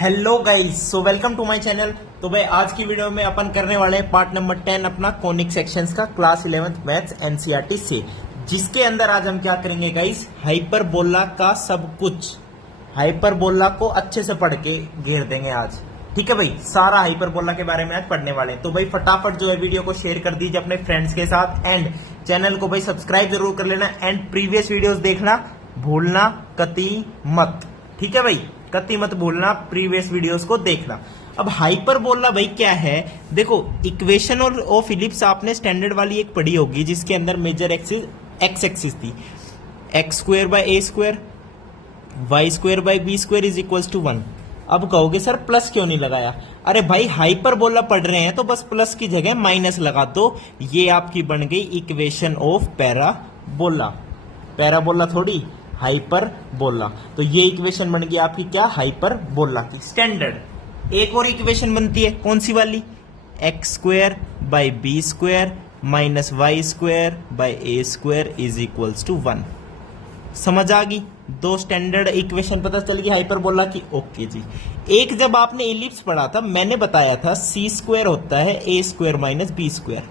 Hello guys, so welcome to my channel. तो भाई आज की वीडियो में अपन करने वाले हैं पार्ट नंबर 10 अपना कॉनिक सेक्शंस का क्लास 11th मैथ्स एनसीईआरटी से, जिसके अंदर आज हम क्या करेंगे गाइस, हाइपरबोला का सब कुछ। हाइपरबोला को अच्छे से पढ़ के घेर देंगे आज, ठीक है भाई। सारा हाइपरबोला के बारे में आज पढ़ने वाले हैं। तो भाई फटाफट जो है वीडियो को शेयर कर दीजिए अपने फ्रेंड्स के साथ एंड चैनल को भाई सब्सक्राइब जरूर कर लेना एंड प्रीवियस वीडियोस देखना भूलना कतई मत, ठीक है भाई। कतई मत भूलना प्रीवियस वीडियोस को देखना। अब हाइपरबोला भाई क्या है, देखो इक्वेशन और ऑफ इलिप्स आपने स्टैंडर्ड वाली एक पढ़ी होगी जिसके अंदर मेजर एक्सिस एक्स एक्सिस थी, X square by A square Y square by B square is equals to 1। अब कहोगे सर प्लस क्यों नहीं लगाया? अरे भाई हाइपरबोला पढ़ रहे हैं तो बस प्लस की जगह माइनस लगा दो, ये आपकी बन गई इक्वेशन ऑफ पैराबोला। पैराबोला थोड़ी हाइपरबोला। तो ये इक्वेशन बन गई आपकी क्या, हाइपरबोला की स्टैंडर्ड। एक और इक्वेशन बनती है, कौन सी वाली, X square by B square minus Y square by A square is equals to 1। समझ आ गई? दो स्टैंडर्ड इक्वेशन पता चल गई हाइपरबोला की। ओके जी। एक जब आपने एलिप्स पढ़ा था मैंने बताया था सी स्क्वायर होता है ए स्क्वायर माइनस बी स्क्वायर,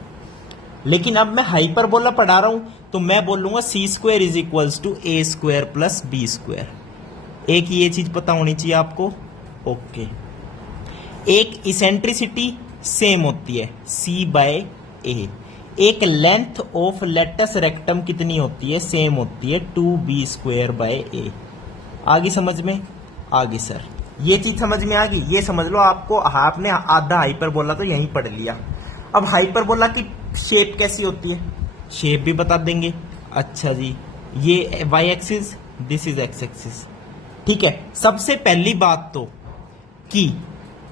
लेकिन अब मैं हाइपरबोला पढ़ा रहा हूं तो मैं बोलूंगा C square is equals to A square plus B square. एक ये चीज पता होनी चाहिए आपको। ओके। एक इसेंट्रिसिटी सेम होती है सी बाय ए। एक लेंथ ऑफ लेटस रेक्टम कितनी होती है, सेम होती है 2b स्क्वायर बाय ए। आगे समझ में? आगे सर ये चीज समझ में आ गई। ये समझ लो आपको, आपने आधा हाइपरबोला तो यहीं पढ़ लिया। अब हाइपरबोला की शेप कैसी होती है, शेप भी बता देंगे। अच्छा जी, ये Y axis, this is X axis, ठीक है। सबसे पहली बात तो कि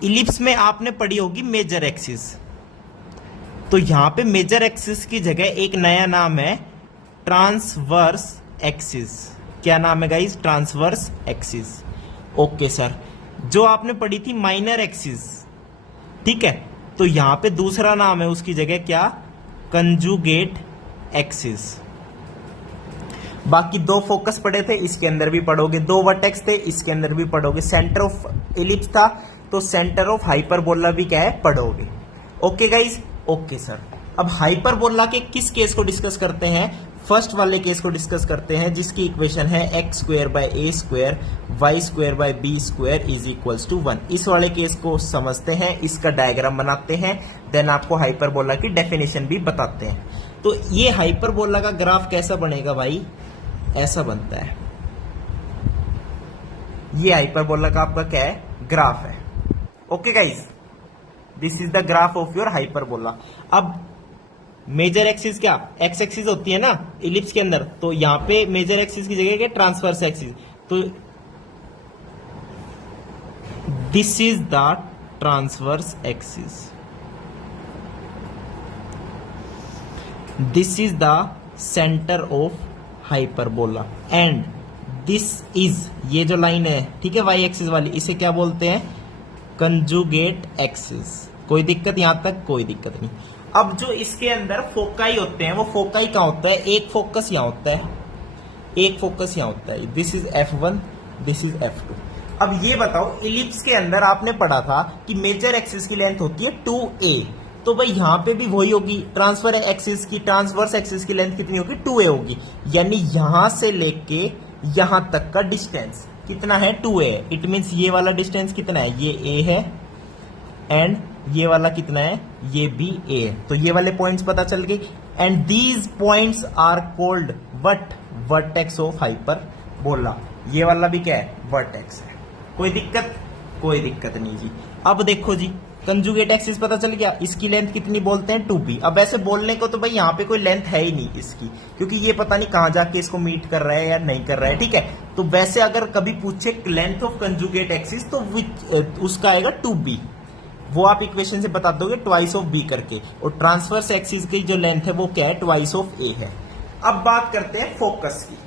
इलिप्स में आपने पढ़ी होगी मेजर एक्सिस, तो यहां पे मेजर एक्सिस की जगह एक नया नाम है ट्रांसवर्स एक्सिस। क्या नाम है guys? Transverse axis. Okay sir. जो आपने पढ़ी थी माइनर एक्सिस, ठीक है, तो यहां पे दूसरा नाम है उसकी जगह क्या, कंजुगेट एक्सिस। बाकी दो फोकस पढ़े थे, इसके अंदर भी पढ़ोगे। दो वर्टेक्स थे, इसके अंदर भी पढ़ोगे। सेंटर ऑफ इलिप्स था तो सेंटर ऑफ हाइपरबोला भी क्या है, पढ़ोगे। Okay guys? Okay sir. अब हाइपरबोला के किस केस को डिस्कस करते हैं? फर्स्ट वाले केस को डिस्कस करते हैं जिसकी इक्वेशन है x square by A square Y square by B square is equals to 1। इस वाले केस को समझते हैं, इसका डायग्राम बनाते हैं, देन आपको हाइपरबोला की डेफिनेशन भी बताते हैं। तो ये हाइपरबोला का ग्राफ कैसा बनेगा भाई, ऐसा बनता है। ये हाइपरबोला का आपका क्या है, ग्राफ है। Okay guys, this is the graph of your hyperbola. अब मेजर एक्सिस क्या, एक्स एक्सिस होती है ना इलिप्स के अंदर, तो यहां पे मेजर एक्सिस की जगह क्या, ट्रांसवर्स एक्सिस। तो this is the transverse axis, this is the centre of hyperbola and this is, ये जो लाइन है, ठीक है, वाई एक्सिस वाली, इसे क्या बोलते हैं, कंजुगेट एक्सिस। कोई दिक्कत यहां तक? कोई दिक्कत नहीं। अब जो इसके अंदर फोकाई होते हैं, वो फोकाई कहां होता है, एक फोकस यहां होता है, एक फोकस यहां होता है। This is F1, this is F2। अब ये बताओ, इलिप्स के अंदर आपने पढ़ा था कि मेजर एक्सिस की लेंथ होती है 2a, तो भाई यहां पे भी वही होगी। ट्रांसवर्स एक्सिस की लेंथ कितनी होगी, 2a होगी। यानी यहां से लेके यहां तक का डिस्टेंस कितना है, 2a। इट मीन्स ये वाला डिस्टेंस कितना है, ये a है एंड ये वाला कितना है, ये भी a है। तो ये वाले पॉइंट्स पता चल गए and these points are called what, vertex of hyperbola. ये वाला भी क्या है, वर्टेक्स है। कोई दिक्कत? कोई दिक्कत नहीं जी। अब देखो जी, कंजुगेट एक्सिस पता चल गया, इसकी लेंथ कितनी बोलते हैं, 2b। अब ऐसे बोलने को तो भाई यहाँ पे कोई लेंथ है ही नहीं इसकी, क्योंकि ये पता नहीं कहां जाके इसको मीट कर रहा है या नहीं कर रहा है, ठीक है। तो वैसे अगर कभी पूछे लेंथ ऑफ कंजुगेट एक्सिस तो उसका आएगा 2b, वो आप इक्वेशन से बता दोगे ट्वाइस ऑफ b करके। और ट्रांसवर्स एक्सिस की जो लेंथ है वो क्या है, ट्वाइस ऑफ a है। अब बात करते हैं फोकस की।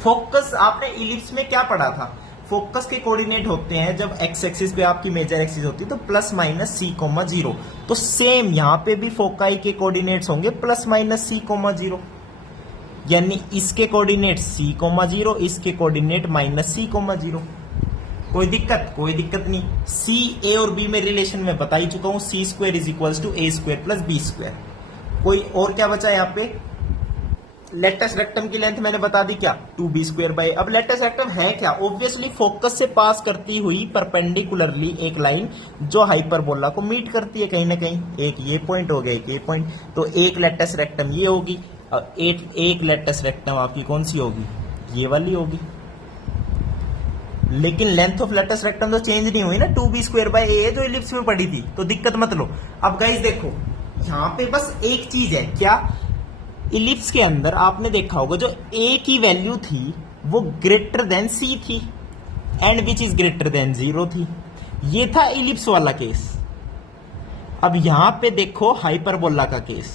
फोकस आपने इलिप्स में क्या पढ़ा था, फोकस के कोऑर्डिनेट होते हैं जब एक्स एक्सिस पे आपकी मेजर एक्सिस होती है तो प्लस माइनस c, 0। तो सेम यहां पे भी फोकाई के कोऑर्डिनेट्स होंगे प्लस माइनस c, 0। यानी इसके कोऑर्डिनेट c, 0, इसके कोऑर्डिनेट माइनस c, 0। कोई दिक्कत नहीं। सी ए और बी में रिलेशन में बता ही चुका हूं, C square is equals to A square plus B square. कोई और क्या बचा यहाँ पे? लेटेस्ट रेक्टम की लेंथ मैंने बता दी क्या, 2b स्क्वायर बाई। अब लेटेस्ट रेक्टम है क्या? ऑब्वियसली फोकस से पास करती हुई परपेंडिकुलरली एक लाइन जो हाइपरबोला को मीट करती है कहीं ना कहीं। एक ये पॉइंट हो गया, एक ये पॉइंट, तो एक लेटेस्ट रेक्टम ये होगी। अब एक लेटेस्ट रेक्टम आपकी कौन सी होगी? ये वाली होगी। लेकिन लेंथ ऑफ लेटेस्ट रेक्टम तो चेंज नहीं हुई ना, 2b स्क्वायर बाई ए जो इलिप्स में पड़ी थी, तो दिक्कत मत लो। अब गाइस देखो यहां पे बस एक चीज है, क्या? इलिप्स के अंदर आपने देखा होगा जो ए की वैल्यू थी वो ग्रेटर देन सी थी and which is greater than 0 थी। ये था इलिप्स वाला केस। अब यहां पे देखो हाइपरबोला का केस,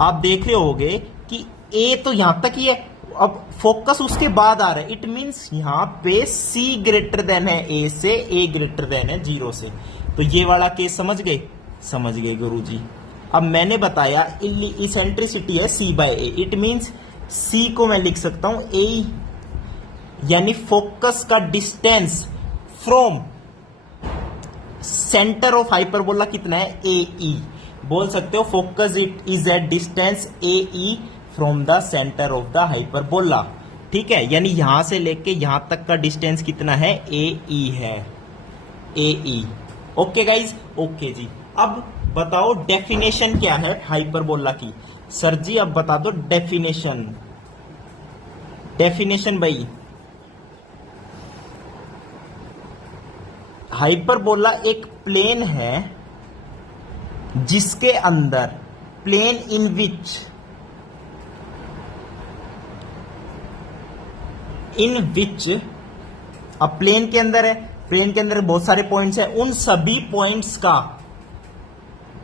आप देख रहे होगे कि ए तो यहां तक ही है, अब फोकस उसके बाद आ रहा है। इट मींस यहां पे सी ग्रेटर देन है ए से, ए ग्रेटर देन है 0 से। तो ये वाला केस समझ गए गुरुजी। अब मैंने बताया इसेंट्रिसिटी है C by A, it means C को मैं लिख सकता हूं ए, यानी फोकस का distance from centre of hyperbola कितना है? A E. बोल सकते हो focus it is at distance A E from the centre of the hyperbola. ठीक है, यानी यहां से लेके यहां तक का डिस्टेंस कितना है? ए ई है, A E. Okay guys, okay जी। अब बताओ डेफिनेशन क्या है हाइपरबोला की? सर जी अब बता दो डेफिनेशन भाई। हाइपरबोला एक प्लेन है जिसके अंदर, प्लेन इन विच अब प्लेन के अंदर है, प्लेन के अंदर बहुत सारे पॉइंट्स हैं, उन सभी पॉइंट्स का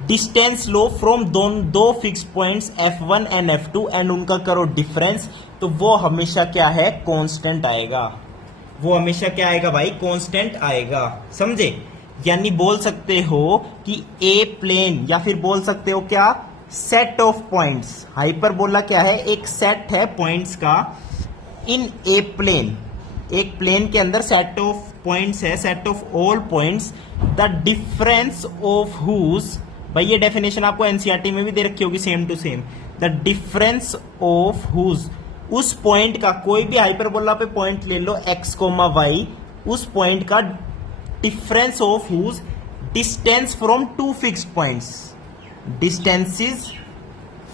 डिस्टेंस लो फ्रॉम दो fix points F1 and F2 and उनका करो डिफरेंस, तो वो हमेशा क्या है? कांस्टेंट आएगा। वो हमेशा क्या आएगा भाई? कांस्टेंट आएगा, समझे? यानी बोल सकते हो कि ए प्लेन, या फिर बोल सकते हो क्या? Set of points. हाइपरबोला क्या है? एक सेट है पॉइंट्स का इन ए प्लेन। एक प्लेन के अंदर सेट ऑफ पॉइंट्स है, set of all points, the difference of whose, भाई ये डेफिनेशन आपको एनसीईआरटी में भी दे रखी होगी same to same. The difference of whose, उस पॉइंट का, कोई भी हाइपरबोला पे पॉइंट ले लो x, y, उस पॉइंट का difference of whose distance from two fixed points, distances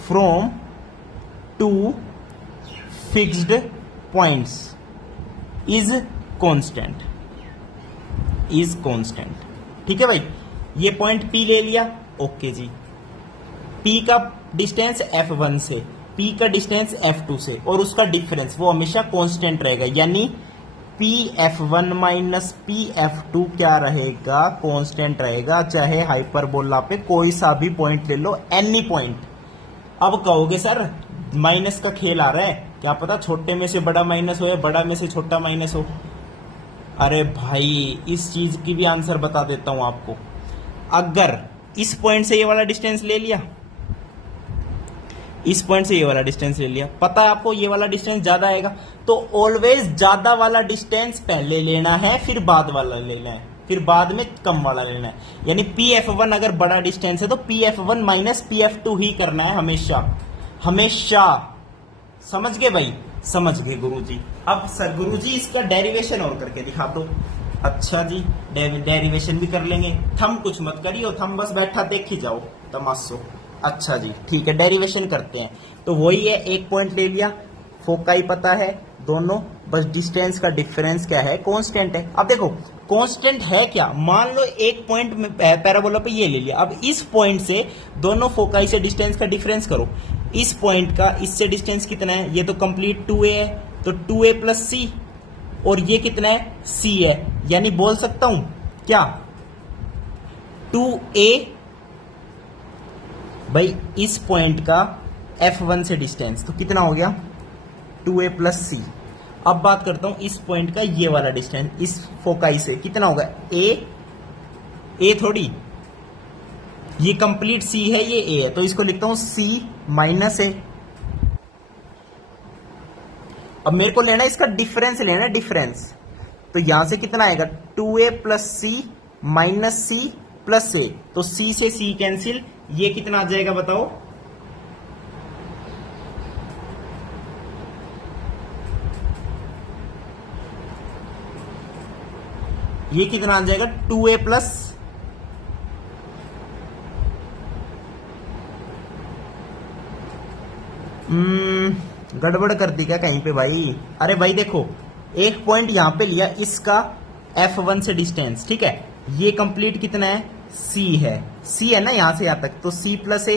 from two fixed points is constant, ठीक है भाई। ये पॉइंट P ले लिया, ओके जी। P का डिस्टेंस F1 से, P का डिस्टेंस F2 से, और उसका डिफरेंस वो हमेशा कांस्टेंट रहेगा, यानी PF1 माइनस PF2 क्या रहेगा? कांस्टेंट रहेगा, चाहे हाइपरबोला पे कोई सा भी पॉइंट ले लो, एनी पॉइंट। अब कहोगे सर माइनस का खेल आ रहा है, क्या पता छोटे में से बड़ा माइनस हो या बड़ा में से छोटा माइनस हो। अरे भाई इस चीज की भी आंसर बता देता हूं आपको। अगर इस पॉइंट से ये वाला डिस्टेंस ले लिया, इस पॉइंट से ये वाला डिस्टेंस ले लिया, पता है आपको ये वाला डिस्टेंस ज्यादा आएगा, तो ऑलवेज ज्यादा वाला डिस्टेंस पहले लेना है, फिर बाद वाला लेना है, फिर बाद में कम वाला लेना है। यानी PF1 अगर बड़ा डिस्टेंस है तो PF1 माइनस PF2 ही करना है हमेशा, हमेशा। समझ गए भाई? समझ गए गुरुजी। अब सर गुरुजी इसका डेरिवेशन और करके दिखा दो। अच्छा जी, डेरिवेशन भी कर लेंगे। थम कुछ मत करियो, थम बस बैठा देख ही जाओ तमाशो। अच्छा जी ठीक है, डेरिवेशन करते हैं। तो वही है, एक पॉइंट ले लिया, फोकाई पता है दोनों, बस डिस्टेंस का डिफरेंस क्या है? कांस्टेंट है। अब देखो कांस्टेंट है क्या, मान लो एक पॉइंट में पैराबोला पे ये ले लिया, अब इस पॉइंट से दोनों फोकाई से डिस्टेंस का डिफरेंस करो। इस पॉइंट का इससे डिस्टेंस कितना है? ये तो कंप्लीट 2a है, तो 2a प्लस c, और ये कितना है? c है। यानी बोल सकता हूं क्या 2a, भाई इस पॉइंट का f1 से डिस्टेंस तो कितना हो गया? 2a plus c। अब बात करता हूं इस पॉइंट का ये वाला डिस्टेंस इस फोकाई से कितना होगा? a थोड़ी, ये कंप्लीट c है, ये a है, तो इसको लिखता हूं c माइनस a। अब मेरे को लेना है इसका डिफरेंस, लेना है डिफरेंस, तो यहां से कितना आएगा 2a प्लस सी माइनस सी प्लस ए, तो सी से सी कैंसिल, ये कितना आ जाएगा बताओ, ये कितना आ जाएगा 2a प्लस गड़बड़ कर दी क्या कहीं पे भाई। अरे भाई देखो, एक पॉइंट यहां पे लिया इसका F1 से डिस्टेंस, ठीक है, ये कंप्लीट कितना है C है, C है ना यहां से यहां तक, तो C प्लस ए,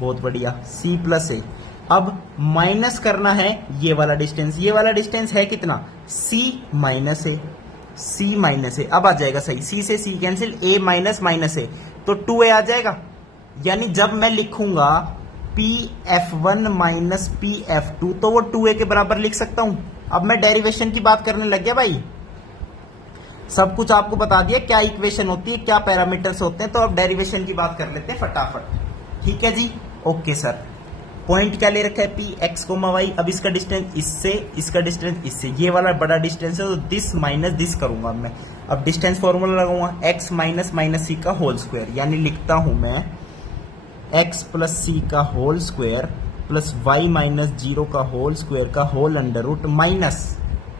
बहुत बढ़िया C प्लस ए। अब माइनस करना है ये वाला डिस्टेंस, ये वाला डिस्टेंस है कितना C minus A, C minus A, अब आ जाएगा सही, C से C cancel, A minus minus A, तो 2a आ जाएगा। यानी जब मैं लिखूंगा PF1 माइनस PF2 तो वो 2a के बराबर लिख सकता हूं। अब मैं डेरिवेशन की बात करने लग गया भाई, सब कुछ आपको बता दिया क्या इक्वेशन होती है, क्या पैरामीटर्स होते हैं, तो अब डेरिवेशन की बात कर लेते हैं फटाफट। ठीक है जी, ओके सर। पॉइंट क्या ले रखा है P x कोमा वाई, अब इसका डिस्टेंस इससे, इसका डिस्टेंस इससे, ये वाला बड़ा डिस्टेंस है तो दिस माइनस दिस करूंगा मैं। अब डिस्टेंस फॉर्मूला लगाऊंगा x माइनस माइनस सी का होल स्क्वायर, यानी लिखता हूं मैं x प्लस सी का whole square plus y minus 0 का होल स्क्वायर का whole under root minus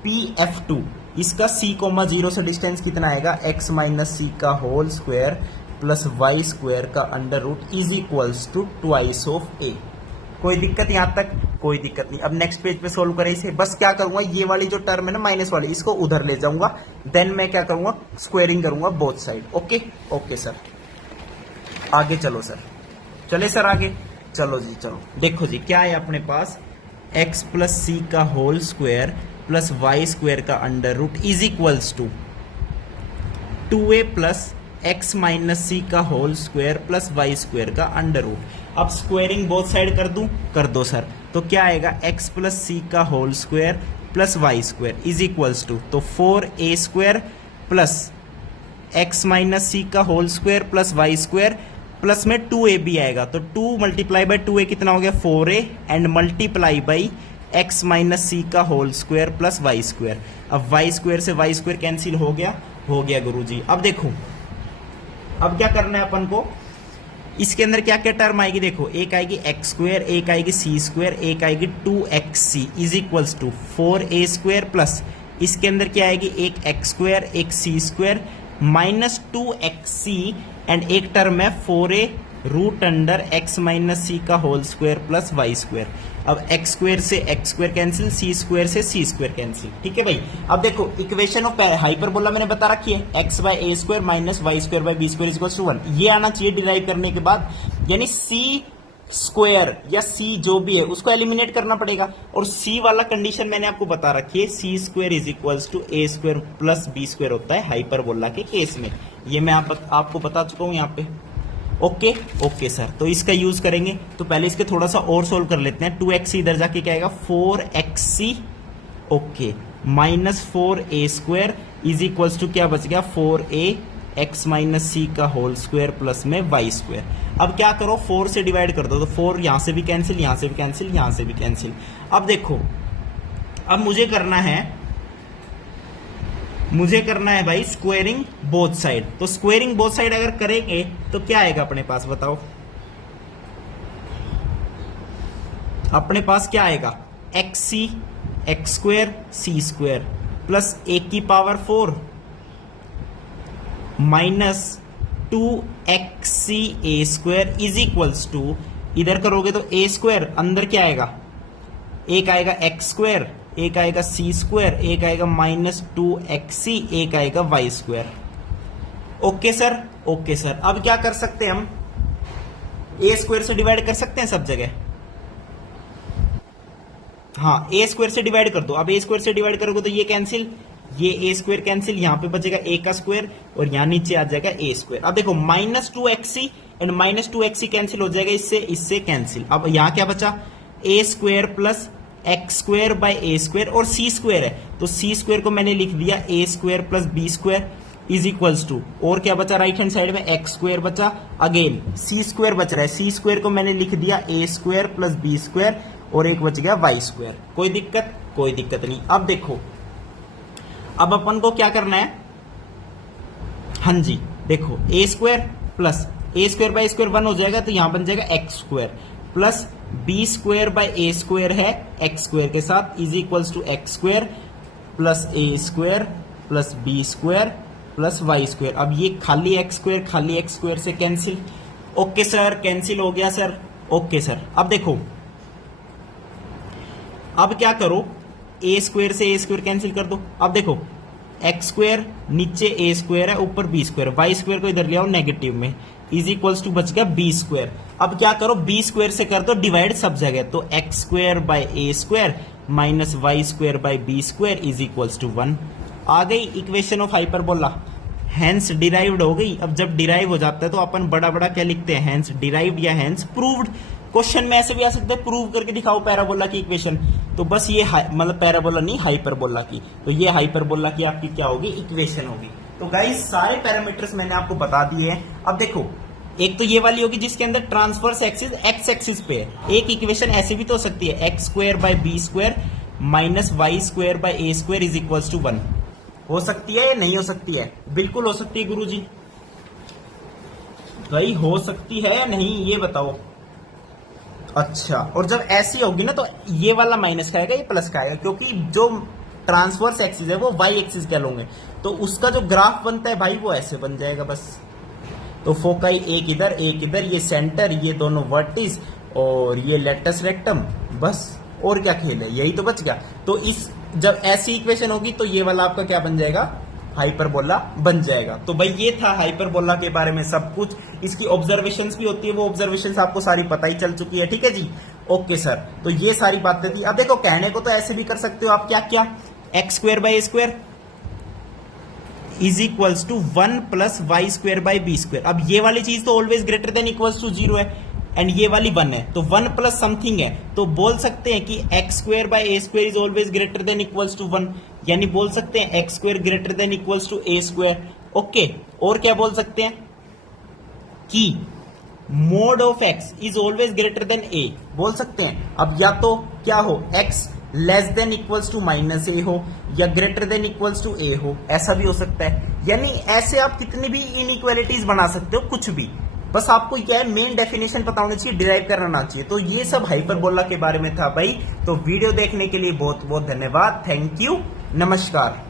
PF2, इसका c कोमा 0 से डिस्टेंस कितना आएगा x माइनस सी का whole square plus y square का under root is equals to twice of a। कोई दिक्कत यहां तक? कोई दिक्कत नहीं। अब नेक्स्ट पेज पे सोल्व करें इसे, बस क्या करूंगा, ये वाली जो टर्म है ना माइनस वाली, इसको उधर ले जाऊंगा, देन मैं क्या करूंगा स्क्वायरिंग करूंगा both side. Okay okay sir, आगे चलो सर, चले सर आगे, चलो जी चलो। देखो जी क्या है अपने पास, x प्लस सी का whole square plus Y square का under root is equals to 2a plus x minus C का whole square plus Y square का अंडर रूट। अब स्क्वायरिंग बोथ साइड कर दूं, कर दो सर, तो क्या आएगा x प्लस सी का whole square plus Y square is equals to, तो 4a square plus x minus C का whole square plus Y square plus में 2a भी आएगा, तो 2 मल्टीप्लाई बाई 2a कितना हो गया 4a and multiply by x minus C का whole square plus Y square. अब वाई स्क्वायर से वाई स्क्वायर कैंसिल हो गया गुरुजी। अब देखो अब क्या करना है अपन को, इसके अंदर क्या क्या टर्म आएगी, देखो एक आएगी एक्स स्क्वायर, एक आएगी सी स्क्वायर, एक आएगी 2xc is equals to 4a square plus इसके अंदर क्या आएगी एक एक्स स्क्वायर, एक C square minus 2xc and एक टर्म है 4a root under x minus C का whole square plus Y square. अब एक्स स्क्वायर से X square cancel, C square से सी स्क्वायर कैंसिल। ठीक है भाई, अब देखो इक्वेशन ऑफ हाइपरबोला मैंने बता रखी है, x by A square minus Y square by B square equals to 1, ये आना चाहिए डिराइव करने के बाद, यानी सी स्क्वायर या सी जो भी है उसको एलिमिनेट करना पड़ेगा, और सी वाला कंडीशन मैंने आपको बता रखी है, C square is equals to A square plus B square होता है हाइपरबोला के केस में, ये मैं आपको बता चुका हूं यहाँ पे। ओके ओके सर, तो इसका यूज करेंगे, तो पहले इसके थोड़ा सा और सोल्व कर लेते हैं। 2x इधर जाके क्या आएगा 4xc, okay minus 4a square is equals to क्या बच गया 4a x माइनस सी का होल स्क्वायर प्लस में वाई स्क्वायर। अब क्या करो 4 से डिवाइड कर दो, तो 4 यहां से भी कैंसिल, यहां से भी कैंसिल, यहां से भी कैंसिल। अब देखो अब मुझे करना है भाई स्क्वायरिंग बोथ साइड, तो स्क्वायरिंग बोथ साइड अगर करेंगे तो क्या आएगा अपने पास बताओ, अपने पास क्या आएगा xc X square C square plus a की power 4 minus 2xc a square is equals to, इधर करोगे तो a स्क्वायर अंदर क्या आएगा, एक आएगा एक्स स्क्वायर, एक आएगा सी स्क्वायर, एक आएगा माइनस 2xc, एक आएगा y square. Okay sir, okay sir. अब क्या कर सकते हैं हम, ए स्क्वायर से डिवाइड कर सकते हैं सब जगह, हाँ ए स्क्वायर से डिवाइड कर दो। अब ए स्क्वायर से डिवाइड करोगे तो ये कैंसिल, ये ए स्क्वायर कैंसिल, यहां पे बचेगा ए का स्क्वायर और यहां नीचे आ जाएगा ए स्क्वायर। अब देखो minus 2xc and minus 2xc cancel हो जाएगा इससे कैंसिल। अब यहां क्या बचा A square plus X square by A square और सी स्क्वायर है, तो सी स्क्वायर को मैंने लिख दिया A square plus B square is equals to, और क्या बचा राइट हैंड साइड में एक्स स्क्वायर बचा, अगेन सी स्क्वायर बच रहा है, सी स्क्वायर को मैंने लिख दिया A square plus B square और एक बच गया वाई स्क्वायर। कोई दिक्कत? कोई दिक्कत नहीं। अब देखो अब अपन को क्या करना है, हाँ जी देखो A square plus A square by square 1 हो जाएगा, तो यहां बन जाएगा X square plus B square by A square है एक्स स्क्वायर के साथ is equals to X square plus A square plus B square plus Y square. अब ये खाली एक्स स्क्वायर से कैंसिल। ओके सर, कैंसिल हो गया सर। ओके सर, अब देखो, अब क्या करो, ए स्क्वायर से ए स्क्वायर कैंसिल कर दो। अब देखो एक्स स्क्वायर नीचे ए स्क्वायर है, ऊपर बी स्क्वायर, वाई स्क्वायर को इधर ले आओ नेगेटिव में, इज इक्वल्स टू बच गया बी स्क्वायर। अब क्या करो, बी स्क्वायर से कर दो डिवाइड सब जगह, तो x square by A square minus Y square by B square is equals to 1। आ गई equation of hyperbola, hence derived हो गई। अब जब डिराइव हो जाता है तो अपन बड़ा बड़ा क्या लिखते हैं, हैंस डिराइव्ड या हैंस प्रूव्ड। क्वेश्चन में ऐसे भी आ सकता है, प्रूव करके दिखाओ पैराबोला की इक्वेशन, तो बस ये मतलब पैराबोला नहीं हाइपरबोला की, तो ये हाइपरबोला की आपकी क्या होगी, इक्वेशन होगी। तो गाइस सारे पैरामीटर्स मैंने आपको बता दिए हैं। अब देखो, एक तो ये वाली होगी जिसके अंदर ट्रांसवर्स एक्सिस एक्स एक्सिस पे है। एक इक्वेशन ऐसे भी तो हो सकती है, x square by B square minus Y square by A square is equals to 1। हो सकती है या नहीं हो सकती है? बिल्कुल हो सकती है गुरुजी। भाई हो सकती है या नहीं, ये बताओ। अच्छा, और जब ऐसी होगी ना तो ये वाला माइनस खाएगा, ये प्लस खाएगा, क्योंकि जो ट्रांसवर्स एक्सिस है वो वाई एक्सिस कह लोगे, तो उसका जो ग्राफ बनता है भाई वो ऐसे बन जाएगा बस। तो फोकाई एक इधर, ये सेंटर, ये दोनों वर्टिस और ये लेटस रेक्टम, बस और क्या खेल है, यही तो बच गया। तो इस जब ऐसी इक्वेशन होगी तो ये वाला आपका क्या बन जाएगा, हाइपरबोला बन जाएगा। तो भाई ये था हाइपरबोला के बारे में सब कुछ। इसकी ऑब्जर्वेशंस भी होती है, वो ऑब्जर्वेशंस आपको सारी पता ही चल चुकी है, ठीक है जी। ओके सर, तो ये सारी बातें थी। अब देखो कहने को तो ऐसे भी कर सकते हो आप, क्या क्या, x square by A square is equals to 1 plus Y square by b square. अब ये वाली चीज तो always greater than equals to 0 है, एंड ये वाली 1 है, तो 1 प्लस समथिंग है, तो बोल सकते हैं कि X square by A square is always greater than equals to 1, यानी बोल सकते हैं X square greater than equals to A square. Okay, और क्या बोल सकते हैं कि mod of X is always greater than A, बोल सकते हैं। अब या तो क्या हो, X less than equals to minus A हो, या greater than equals to A हो, ऐसा भी हो सकता है। यानी ऐसे आप कितनी भी इनइक्वालिटीज बना सकते हो, कुछ भी, बस आपको क्या है, मेन डेफिनेशन पता होनी चाहिए, डिराइव करना चाहिए। तो ये सब हाइपरबोला के बारे में था भाई। तो वीडियो देखने के लिए बहुत बहुत धन्यवाद, थैंक यू, नमस्कार।